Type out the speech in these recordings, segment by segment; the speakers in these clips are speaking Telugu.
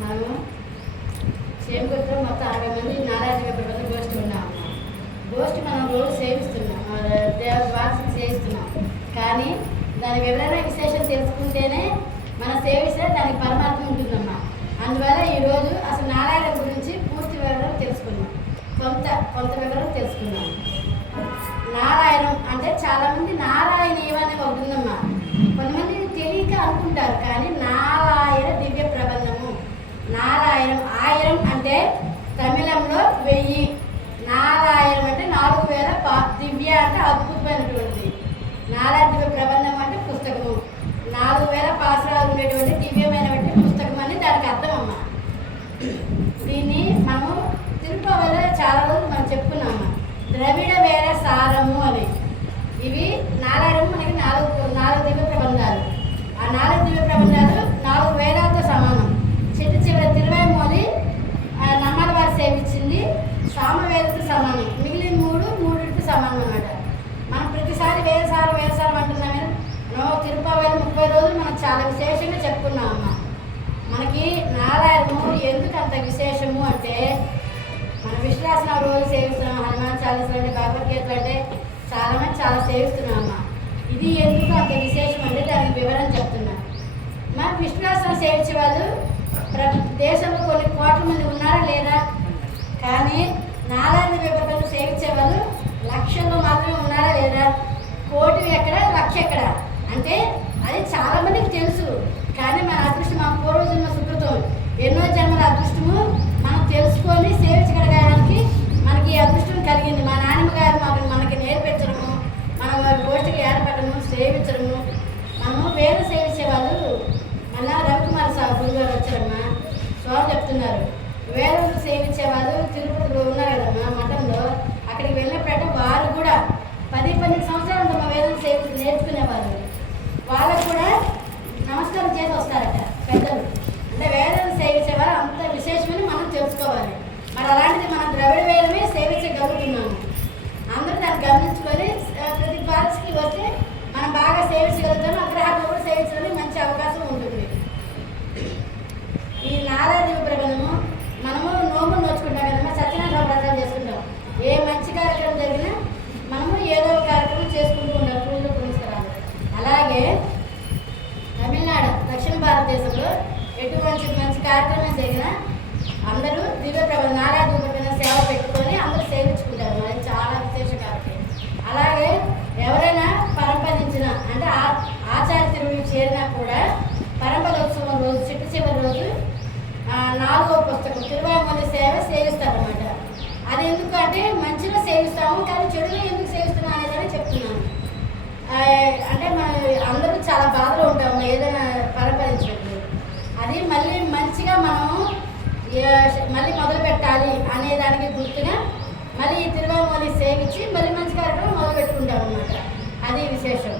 మనము చేమగుర్తులో మొత్తం 60 మంది నారాయణ ప్రబంధ గోష్ఠి ఉన్నాము. గోష్ఠి మనం రోజు సేవిస్తున్నాం, వార్షిక సేవిస్తున్నాం. కానీ దాని వివరణ విశేషం తెలుసుకుంటేనే మన సేవిస్తే దానికి పరమాత్మ ఉంటుందమ్మా. అందువల్ల ఈరోజు అసలు నారాయణ గురించి పూర్తి వివరణ తెలుసుకున్నాం, కొంత వివరణ తెలుసుకున్నాం. నారాయణం అంటే చాలామంది నారాయణ ఏమని ఒకటి ఉందమ్మా. కొంతమంది తెలియక అనుకుంటారు, కానీ నారాయణ దివ్య ప్రబంధము. నారాయణం ఆయిరం అంటే తమిళంలో 1000, నారాయణం అంటే 4000, దివ్య అంటే అద్భుతమైనటువంటి. నారాయణ దివ్య ప్రబంధం అంటే పుస్తకము, 4000 పాసురాలు ఉండేటువంటి దివ్యమైనటువంటి పుస్తకం అని దానికి అర్థం అమ్మ. దీన్ని మనము తిరుపతిలో చాలా రోజులు మనం చెప్పుకున్నాము, ద్రవిడ వేర సారము అని. ఇవి నారాయణము మనకి నాలుగు దివ్య ప్రబంధాలు. ఆ 4 దివ్య ప్రబంధాలు 4 వేదాలతో సమానం. చివరి తిరువైమూలి నమ్మల వారు సేవించింది సామవేదతో సమానం. మిగిలిన మూడింటికి సమానం అన్నమాట. మనం ప్రతిసారి వేదసారం అంటున్నాం కానీ తిరుపతిలో 30 రోజులు మనం చాలా విశేషంగా చెప్పుకున్నాం అమ్మ. మనకి నారాయణము ఎందుకు అంత విశేషము అంటే, మన విశ్వాసం రోజు సేవిస్తున్నాం, హనుమాన్ చాలీసాలు అంటే, భగవద్గీతలు అంటే చాలా సేవిస్తున్నాం అమ్మ. ఇది ఎందుకు అంత విశేషం అంటే దానికి వివరణ చెప్తున్నా. మన విశ్వాసం సేవించే వాళ్ళు దేశంలో కొన్ని కోట్ల మంది ఉన్నారా లేదా, కానీ నారాయణ వివరణను సేవించే వాళ్ళు లక్షల్లో మాత్రమే ఉన్నారా లేదా, కోటి ఎక్కడ లక్ష ఎక్కడ అంటే అది చాలా మందికి తెలుసు. కానీ మన అదృష్టం, మన పూర్వజన్మ సుకృతం, ఎన్నో జన్మల అదృష్టము మనం తెలుసుకొని సేవించగలగడానికి మనకి అదృష్టం కలిగింది. మా నాన్నమ్మ గారు మనకి నేర్పించడము, మనం గోష్ఠికి ఏర్పడము, సేవించడము. మనము వేద సేవించే వాళ్ళు మళ్ళా రవికుమార్ గురువు గారు వచ్చారమ్మా. స్వామి చెప్తున్నారు, వేదం సేవించే వాళ్ళు తిరుపతిలో ఉన్నారు కదమ్మా మఠంలో. అక్కడికి వెళ్ళినప్పుడంటే వారు కూడా 10-12 సంవత్సరాలు తమ వేదం నేర్చుకునేవారు. వాళ్ళకు కూడా నమస్కారం చేసి వస్తారట పెద్దలు. అంటే వేదం సేవించేవారు అంత విశేషమని మనం తెలుసుకోవాలి. మరి అలాంటిది మనం ద్రవిడ వేదమే సేవించగలుగుతున్నాము. అందరూ దాన్ని గమనించుకొని ప్రతి భారత్కి వస్తే మనం బాగా సేవించగలుగుతాము. అగ్రహారంలో కూడా సేవించడానికి మంచి అవకాశం ఉంటుంది. ఈ నారాయణ ప్రబంధము మనము నోములు నోచుకుంటాం కదమ్మా, సత్యనారాయణ వ్రతాలు చేసుకుంటాం. ఏ మంచి కార్యక్రమం జరిగినా మనము ఏదో ఒక కార్యక్రమం చేసుకుంటూ ఉంటాం, పూజలు పురస్కారాలు. అలాగే తమిళనాడు, దక్షిణ భారతదేశంలో ఎటువంటి మంచి కార్యక్రమం జరిగినా అందరూ దివ్య ప్రబంధం, నారాయణ దివ్య ప్రబంధం సేవ పెట్టుకొని అందరూ సేవించుకుంటారు. అది చాలా విశేష కార్యక్రమం. అలాగే ఎవరైనా పరంపరించిన అంటే ఆచార్య తిరుగు చేరినా కూడా పరంపరోత్సవం రోజు చివరి రోజు 4వ పుస్తకం తిరువామూలి సేవ సేవిస్తారన్నమాట. అది ఎందుకంటే మంచిగా సేవిస్తాము, కానీ చెడులో ఎందుకు సేవిస్తున్నాం అనేదని చెప్తున్నాను. అంటే మనం అందరూ చాలా బాధలో ఉంటాము ఏదైనా పరంపరించినప్పుడు. అది మళ్ళీ మంచిగా మనము మళ్ళీ మొదలు పెట్టాలి అనేదానికి గుర్తుగా మళ్ళీ ఈ తిరువామూలి సేవించి మళ్ళీ మంచి కార్యక్రమం మొదలు పెట్టుకుంటాం అన్నమాట. అది విశేషం.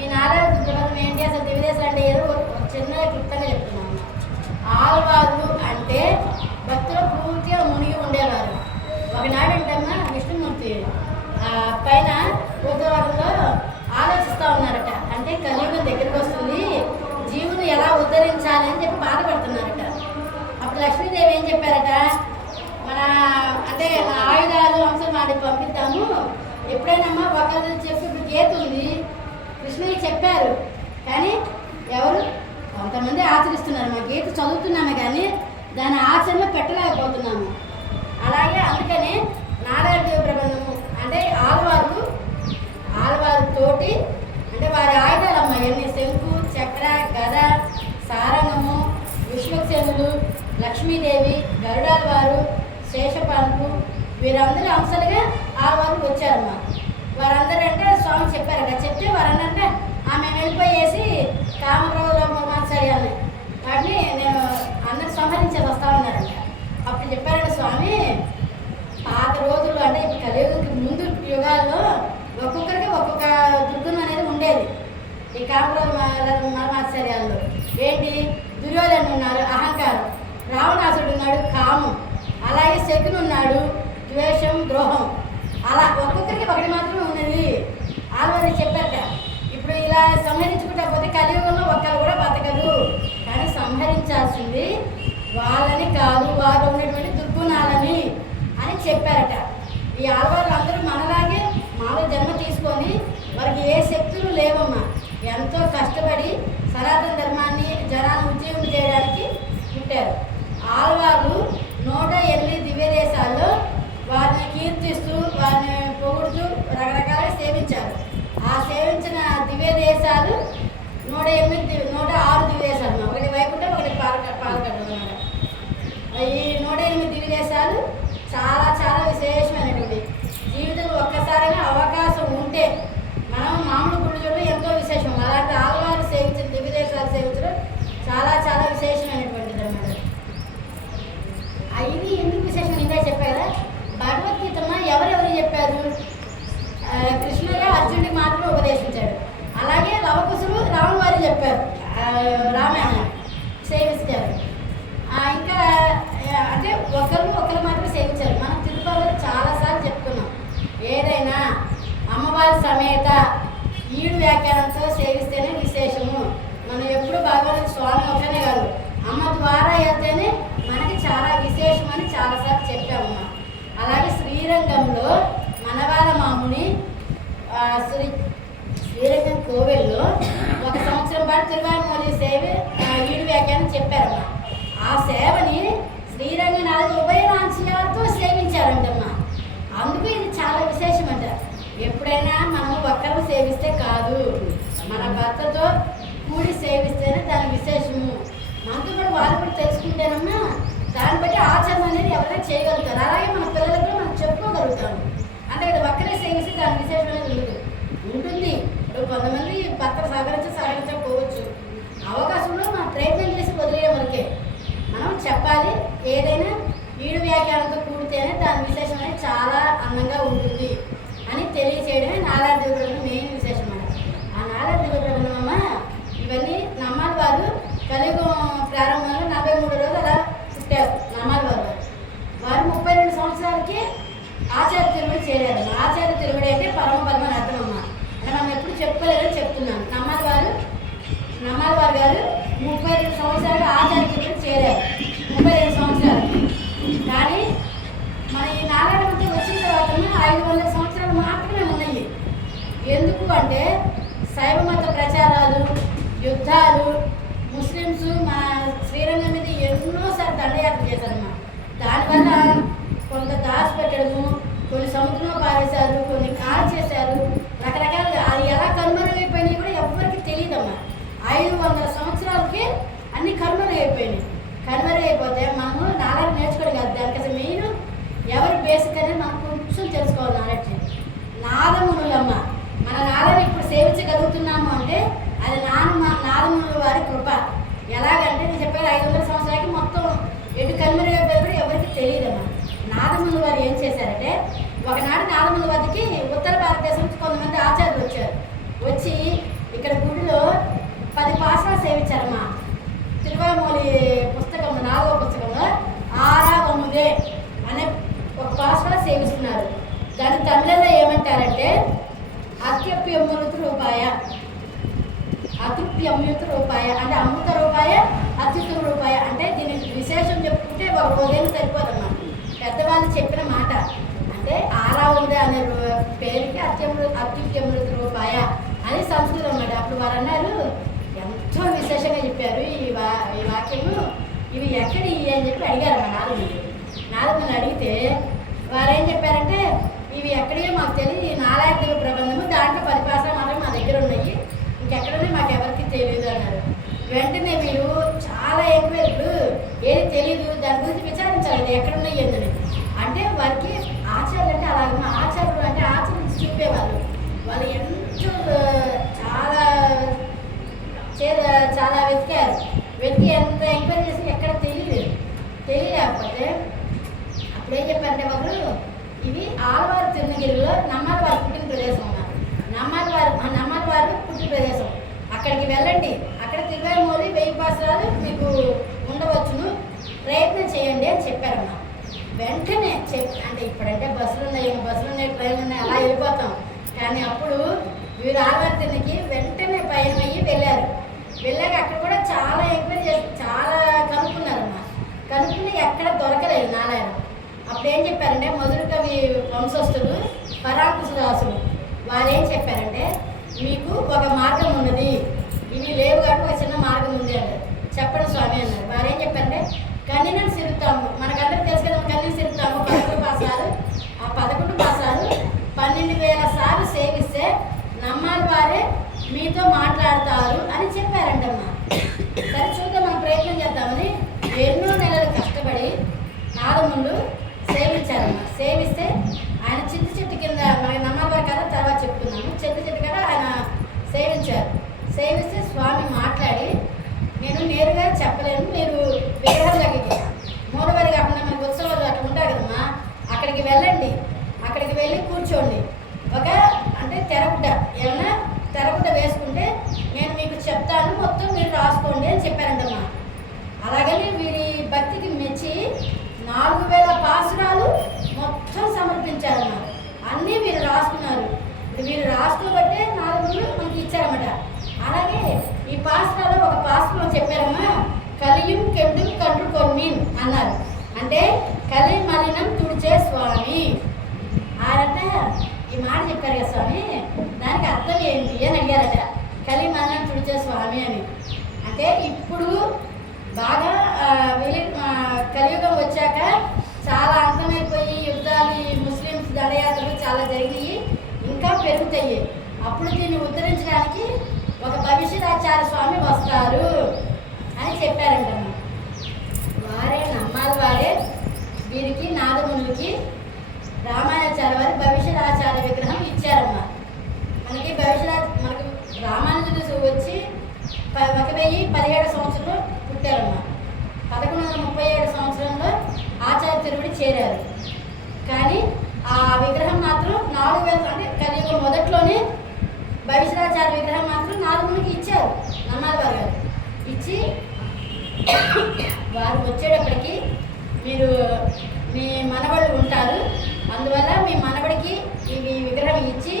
ఈ నారాయణ ప్రబంధం ఏంటి, అసలు దివ్యదేశాలు అంటే ఏదో చిన్న క్లుప్తంగా చెప్తున్నాము. ఆళ్వార్లు అంటే భక్తులు పూర్తిగా మునిగి ఉండేవారు. ఒకనాడంటమ్మా విష్ణుమూర్తి పైన ఉద్యోగంలో ఆలోచిస్తూ ఉన్నారట. అంటే కలియుగం దగ్గరికి వస్తుంది, జీవుని ఎలా ఉద్ధరించాలి అని చెప్పి బాధపడుతున్నారట. అప్పుడు లక్ష్మీదేవి ఏం చెప్పారట, మన అంటే ఆయుధాలు అంశం వాడికి పంపిద్దాము, ఎప్పుడైనా ఒకరు చెప్పి ఇప్పుడు గీత ఉంది కృష్ణుడికి చెప్పారు, కానీ ఎవరు కొంతమంది ఆచరిస్తున్నారు. మా గీత చదువుతున్నామే కానీ దాని ఆచరణలో పెట్టలేకపోతున్నాము. అలాగే అందుకని నారాయణ దేవ ప్రబంధము అంటే ఆళ్వారుతోటి అంటే వారి ఆయుధాలమ్మ ఎన్ని శంకు, చక్ర, గద, సారంగము, విశ్వక్సేనులు, లక్ష్మీదేవి, గరుడాల వారు, శేషపాంపు వీరందరూ అంశాలుగా ఆళ్వారు వచ్చారమ్మ. వారందరూ అంటే స్వామి చెప్పారట. చెప్తే వారంటే ఆమె వెళ్ళిపోయేసి కామక్రోధ మోమాత్సర్యాలని వాటిని నేను అందరు సంహరించేది వస్తా ఉన్నారంట. అప్పుడు చెప్పారంట స్వామి, పాత రోజులు అంటే ఇప్పుడు కలియుగకి ముందు యుగాల్లో ఒక్కొక్కరికి ఒక్కొక్క దుర్గుణం అనేది ఉండేది. ఈ కామక్రోధ మోమాత్సర్యాల్లో ఏంటి, దుర్యోధనుడు ఉన్నారు అహంకారం, రావణాసుడు ఉన్నాడు కామం, అలాగే శకుని ఉన్నాడు ద్వేషం, ద్రోహం. అలా ఒక్కొక్కరికి ఒకటి మాత్రమే ఉన్నది. ఆల్వారు చెప్పారట. ఇప్పుడు ఇలా సంహరించుకుంటా పోతే కలియుగంలో ఒక్కరు కూడా బతకదు. చెప్పారట. ఈ ఆడవాళ్ళు అందరూ మనలాగే మానవ జన్మ తీసుకొని వారికి ఏ శక్తులు లేవమ్మా, ఎంతో కష్టపడి సనాతన ధర్మాన్ని జనాన్ని ఉద్యోగం చేయడానికి పుట్టారు. ఆడవాళ్ళు 108 దివ్య దేశాల్లో వారిని కీర్తిస్తూ వారిని పొగుడుతూ రకరకాలుగా సేవించారు. ఆ సేవించిన దివ్య దేశాలు 106 దివ్య దేశాలు, ఒకటి వైకుంఠం, ఒకటి పాలకట్టు అన్నమాట. ఈ 108 దివ్య దేశాలు చాలా చాలా విశేషమైనటువంటి జీవితం. ఒక్కసారిగా అవకాశం ఉంటే మనం మామూలు గుడి చూడడం ఎంతో విశేషం. అలాంటి ఆలవారు సేవించిన దివ్య దేశాలు సేవించడం చాలా చాలా విశేషమైనటువంటిది అన్నమాట. ఇది ఎందుకు విశేషం ఇంకా చెప్పా కదా. భగవద్గీతమ్మ ఎవరెవరు చెప్పారు? కృష్ణుగా అర్జునుడికి మాత్రమే ఉపదేశించాడు. అలాగే లవకుశులు రాముల వారు చెప్పారు, రామాయణం సేవించారు. ఇంకా అంటే ఒకరు మాత్రం సేవించారు. మనం తిరుపతిలో చాలాసార్లు చెప్పుకున్నాం, ఏదైనా అమ్మవారి సమేత ఈడు వ్యాఖ్యానంతో సేవిస్తేనే విశేషము. మనం ఎప్పుడు భగవంతుడు స్వామి ఒకనే కాదు, అమ్మ ద్వారా వెళ్తేనే మనకి చాలా విశేషం అని చాలాసార్లు చెప్పామమ్మా. అలాగే శ్రీరంగంలో మనవాళ్ళ మాముని శ్రీరంగం కోవెల్లో 1 సంవత్సరం పాటు తిరువాయిమూలి సేవ ఈడు వ్యాఖ్యానం చెప్పారమ్మా. ఆ సేవని శ్రీరంగనాథ ఉభయనాంశయాలతో సేవించారంటమ్మా. అందుకు ఇది చాలా విశేషం అంట. ఎప్పుడైనా మనము ఒక్కరు సేవిస్తే కాదు, మన భర్తతో కూడి సేవిస్తేనే దాని విశేషము. మనతో కూడా వాళ్ళు కూడా తెలుసుకుంటేనమ్మా దాన్ని బట్టి ఆచరణ అనేది ఎవరైనా చేయగలుగుతారు. అలాగే మన పిల్లలకు కూడా మనం చెప్పుకోగలుగుతాము. అంటే ఇది ఒక్కరే సేవిస్తే దాని విశేషం అనేది ఉంటుంది. ఇప్పుడు కొంతమంది భర్త సహకరించకపోవచ్చు. అవకాశంలో మనం ప్రయత్నం చేసి వదిలేయడం వరకే. మనం చెప్పాలి, ఏదైనా ఈడు వ్యాఖ్యానంతో కూడితేనే దాని విశేషం అనేది చాలా అందంగా ఉంటుంది అని తెలియచేయడమే నాలాది దివ్యప్రబంధం మెయిన్ విశేషం అన్నమాట. ఆ నాలాది దివ్యప్రబంధం అమ్మ ఇవన్నీ నమ్మాలి వారు కలియుగం ప్రారంభంలో 43 రోజులు అలా పుట్టారు. నమ్మాలి వారు 32 సంవత్సరాలకి ఆచార్య తిరుమల చేరారు. ఆచార్య తిరుమల అంటే పరమ అర్థం అమ్మ. అంటే మనం ఎప్పుడు చెప్పుకోలేదని చెప్తున్నాను. నమ్మాలి వారు గారు 32 సంవత్సరాలు ఆచార్య తిరుమల చేరారు. 32 సంవత్సరాలు. కానీ మన ఈ నారాయణమూర్తి వచ్చిన తర్వాత 500 సంవత్సరాలు మాత్రమే ఉన్నాయి. ఎందుకు అంటే శైవ మత ప్రచారాలు, యుద్ధాలు, ముస్లిమ్స్ మన శ్రీరంగం మీద ఎన్నోసార్లు దండయాత్ర చేశారమ్మా. దానివల్ల కొంత దాచిపెట్టడము, కొన్ని సముద్రంలో పారేశారు, కొన్ని కాల్ చేశారు, రకరకాలుగా. అది ఎలా కనుమరుగైపోయినాయి కూడా ఎవరికి తెలియదమ్మా. 500 సంవత్సరాలకి అన్ని కనుమరుగైపోయినాయి. కనుమరుగైపోతే మనము నాలెడ్జ్ నేర్చుకోవడం కాదు, దానికి అసలు మెయిన్ ఎవరు బేసిక్ అనేది మనం కొంచెం తెలుసుకోవాలి. నాలెడ్జ్ నాదమునులమ్మ. మన నాదం ఇప్పుడు సేవించగలుగుతున్నాము అంటే అది నాదమునుల వారి కృప. ఎలాగంటే నేను చెప్పాను 500 సంవత్సరాలకి మొత్తం ఎటు కనుమరుగైపోయి కూడా ఎవరికి తెలియదమ్మా. నాదమునుల వారు ఏం చేశారంటే ఒకనాడు నాదమునుల వారికి ఉత్తర భారతదేశం నుంచి కొంతమంది ఆచార్యులు వచ్చారు. వచ్చి ఇక్కడ గుడిలో 10 పాసరాలు సేవించారమ్మా. తిరువాయిమూలి పుస్తకంలో 4వ పుస్తకంలో ఆరావముదే అనే ఒక పాసరా సేవిస్తున్నారు. దాని తమిళంలో ఏమంటారంటే అత్యప్యమృత రూపాయ అంటే అమృత రూపాయ, అత్యుత్తమ రూపాయ. అంటే దీనికి విశేషం చెప్పుకుంటే ఒక రోజైనా సరిపోదమ్మా. పెద్దవాళ్ళు చెప్పిన మాట. అంటే ఆరావముదే అనే పేరుకి అత్యుత్తమృత రూపాయ అని సంస్కృతం అన్నమాట. అప్పుడు వారు అన్నారు, ఎంతో విశేషంగా చెప్పారు ఈ వాక్యము, ఇవి ఎక్కడి అని చెప్పి అడిగారు మా నారదుని అడిగితే వారు ఏం చెప్పారంటే ఇవి ఎక్కడియో మాకు తెలియదు, ఈ నాలాది దివ్య ప్రబంధము దాంట్లో 10 పాసరాలు మాత్రం మా దగ్గర ఉన్నాయి, ఇంకెక్కడనే మాకు ఎవరికి తెలియదు అన్నారు. వెంటనే మీరు చాలా ఎంక్వైరీలు ఏది తెలియదు దాని గురించి విచారించాలి ఎక్కడున్నాయి ఏందని. అంటే వారికి ఆచార్యులు అంటే అలాగే ఆచార్యులు అంటే ఆచరించి చెప్పేవాళ్ళు. వాళ్ళు ఎంతో చాలా వెతికి ఎంత ఎంక్వైరీ చేసి ఎక్కడ తెలియలేకపోతే అప్పుడు ఏం చెప్పారంటే వాళ్ళు ఇవి ఆలవారి తిరునగిరిలో నమ్మాలి వారి పుట్టిన ప్రదేశం అన్నారు. నమ్మాలి వారు పుట్టిన ప్రదేశం, అక్కడికి వెళ్ళండి, అక్కడ తిరువాయిమూలి 1000 పాసరాలు మీకు ఉండవచ్చును, ప్రయత్నం చేయండి అని చెప్పారమ్మా. వెంటనే అంటే ఇప్పుడంటే బస్సులు ఉన్నాయి, ట్రైన్లు ఉన్నాయి, అలా వెళ్ళిపోతాం. కానీ అప్పుడు వీరు ఆలవారి తిరునకి వెంటనే పయనమయ్యి వెళ్ళాక అక్కడ కూడా చాలా ఎంక్వైరీ చేసి చాలా కనుక్కున్నారమ్మా. కనుక్కుని ఎక్కడ దొరకలేదు నారాయణ. అప్పుడు అప్పుడు ఏం చెప్పారంటే మొదటి కవి వంశస్థులు పరాంకుశదాసులు వాళ్ళు ఏం చెప్పారంటే మీకు ఒక మార్గం ఉన్నది, ఇవి లేవు కాబట్టి ఒక చిన్న మార్గం ఉంది అన్నారు. చెప్పండి స్వామి అన్నారు. వారు ఏం చెప్పారంటే కన్నీని సిరుతాము, మనకందరికి తెలుసు కదా కన్నీని సిరుతాము 11 పాసాలు. ఆ 11 పాసాలు 12,000 సార్లు సేవిస్తే నమ్మాలి వారే మీతో మాట్లాడతారు అని చెప్పారంటమ్మా. సరే చూద్దాం, మనం ప్రయత్నం చేద్దామని ఎన్నో నెలలు కష్టపడి నాదములు సేవించారమ్మా. సేవిస్తే ఆయన చింత చెట్టు కింద మనకి నమ్మవారు కదా, తర్వాత చెప్పుకున్నాము. చింత చెట్టు కదా ఆయన సేవించారు. సేవిస్తే స్వామి మాట్లాడి నేను నేరుగా చెప్పలేను, మీరు విగ్రహాలకి మూడవరి కాకుండా మనకి ఉత్సవాలు అట్లా ఉంటారు కదమ్మా, అక్కడికి వెళ్ళండి, అక్కడికి వెళ్ళి కూర్చోండి. ఒక అంటే తెరగుడ్డ ఏమన్నా తెరగుడ్డ వేసుకుంటే నేను మీకు చెప్తాను, మొత్తం మీరు రాసుకోండి అని చెప్పారంటమ్మా. అలాగని వీరి భక్తికి మెచ్చి 4,000 పాసురాలు మొత్తం సమర్పించారన్నమాట. అన్నీ వీరు రాసుకున్నారు. వీరు రాసుకోబట్టే 4 మనకి ఇచ్చారన్నమాట. అలాగే ఈ పాసురాలో ఒక పాసురం చెప్పారమ్మా, కలియుం కెండుం కండ్రు కొమ్మీన్ అన్నారు. అంటే కలి మలినం తుడిచే స్వామి ఆయనంట. ఈ మాట చెప్పారు కదా స్వామి, దానికి అర్థం ఏంటి అని అడిగారట. కలి మలినం తుడిచే స్వామి అని అంటే ఇప్పుడు బాగా కలియుగం వచ్చాక చాలా అంతమైపోయి యుద్ధాలు, ముస్లిమ్స్ దండయాత్రలు చాలా జరిగి ఇంకా పెరుగుతాయి. అప్పుడు దీన్ని ఉద్ధరించడానికి ఒక భవిష్యదాచార్య స్వామి వస్తారు అని చెప్పారంటమ్మా. వారే నమ్మాలి వారే వీరికి నాదమునులకి రామానుజాచార్య వారి భవిష్యదాచార్య విగ్రహం ఇచ్చారమ్మా. మనకి మనకి రామానుజులు వచ్చి 1017 సంవత్సరంలో పుట్టారమ్మా. 1137 సంవత్సరంలో ఆచార్య తిరుపతి చేరారు. కానీ ఆ విగ్రహం మాత్రం 4,000 అంటే కలియుగం మొదట్లోనే భవిష్యదాచార్య విగ్రహం మాత్రం 4 ఇచ్చారు నమ్మాలి వారు గారు. ఇచ్చి వారు వచ్చేటప్పటికి మీరు మీ మనవళ్ళు ఉంటారు, అందువల్ల మీ మనవడికి ఈ విగ్రహం ఇచ్చి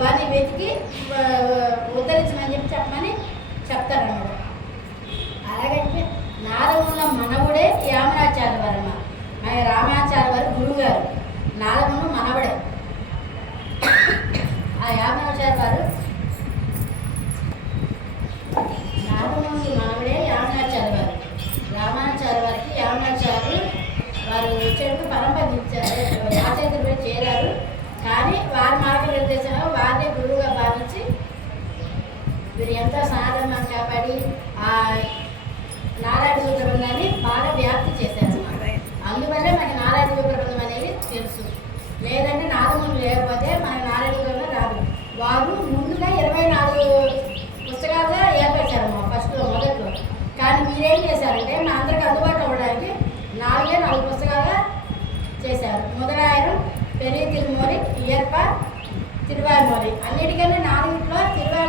వారిని వెతికి ఉద్ధరించమని చెప్పమని చెప్తారన్నమాట. అలాగంటే నారదుల మనవుడే యామనాచార్య వారమ్మ. ఆయన రామాచార్య వారు గురువు గారు, నారదును మనవడే. ఆ యామనాచార్య వారు నారదును మనవడే యామనాచార్య వారు. రామాచార్య వారికి యామనాచార్యులు వారు వచ్చేటప్పుడు పరంపరించారు, ఆచార్యులు చేరారు. కానీ వారి మార్గనిర్దేశంలో వారిని గురువుగా భావించి వీరు ఎంతో సనాతనం కాపాడి ఆ నారాయణ సూత్ర బృందాన్ని బాగా వ్యాప్తి చేశారు అన్నమాట. అందువల్లే మనకి నారాయణ సూత్ర బృందం అనేది తెలుసు. లేదంటే నాదములు లేకపోతే మనకి నారాయణ సూత్రం రాదు. వారు ముందుగా 24 పుస్తకాలుగా ఏర్పరిచారమ్మా మొదట్లో. కానీ మీరేం చేశారంటే మా అందరికి అందుబాటులో ఉండడానికి 4 పుస్తకాలుగా చేశారు. మొదలాయనం, పెరియ తిరుమూరి, ఇయర్ప, తిరువాయిమూరి. అన్నిటికన్నా 4 తిరువాయి